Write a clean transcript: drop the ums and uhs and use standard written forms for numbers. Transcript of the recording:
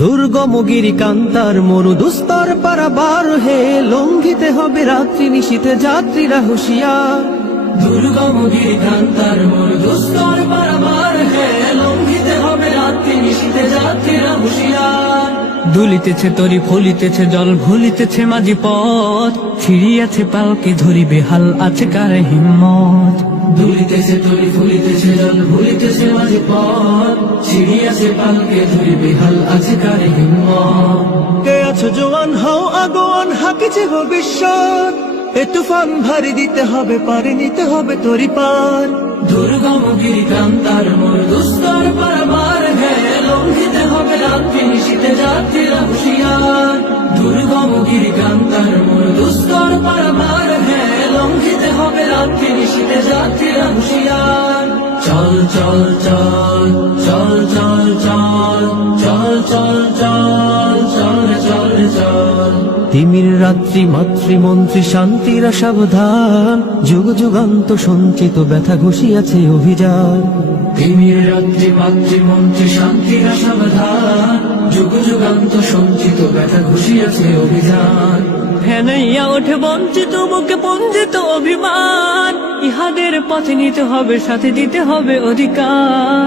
দুর্গম গিরি কান্তার মরু দুস্তর পারাবার হে, লঙ্ঘিতে হবে রাত্রি নিশীথে যাত্রীরা হুঁশিয়ার। দুর্গম গিরি কান্তার মরু দুস্তর পারাবার হে, লঙ্ঘিতে হবে রাত্রি নিশীথে যাত্রীরা হুঁশিয়ার। দুলিতেছে তরি ফলিতেছে জল ভুলিতেছে মাঝি পথ, ছিড়িয়াছে পালকে ধরি বেহাল আছে কার হিম্মত। দুলিতেছে তরি ফুলিতেছে জল ভুলিতেছে মাঝি পথ, ছিড়িয়াছে পালকে ধরি বেহাল আছে কার হিম্মত। কে আছো জোয়ান হও আগোয়ান, হাকিছে ভবিষ্যৎ, এ তুফান ভারী দিতে হবে পারে নিতে হবে তরি পার। দুর্গম গিরি কান্তার মরু দুস্তর পারাবার হে, লঙ্ঘিতে হবে রাত্রি নিশীথে যাত্রীরা হুঁশিয়ার। দুর্গম গিরি কান্তার মরু দুস্তর পারাবার হে, লঙ্ঘিতে হবে রাত্রি নিশীথে যাত্রীরা হুঁশিয়ার। চল চল চল চল চল চল চল চল চল চল চল চল। তিমির রাত্রি মাতৃমন্ত্রী শান্তিরা সাবধান, যুগ যুগান্ত সঞ্চিত ব্যথা ঘুষিয়াছে অভিযান। তিমির রাত্রি মাতৃমন্ত্রী শান্তিরা সাবধান, যুগ যুগান্ত সঞ্চিত ব্যথা ঘুষিয়াছে অভিযান। ফেনাইয়া ওঠে বঞ্চিত বুকে পঞ্জিত অভিমান, ইহাদের পথে নিতে হবে সাথে দিতে হবে অধিকার।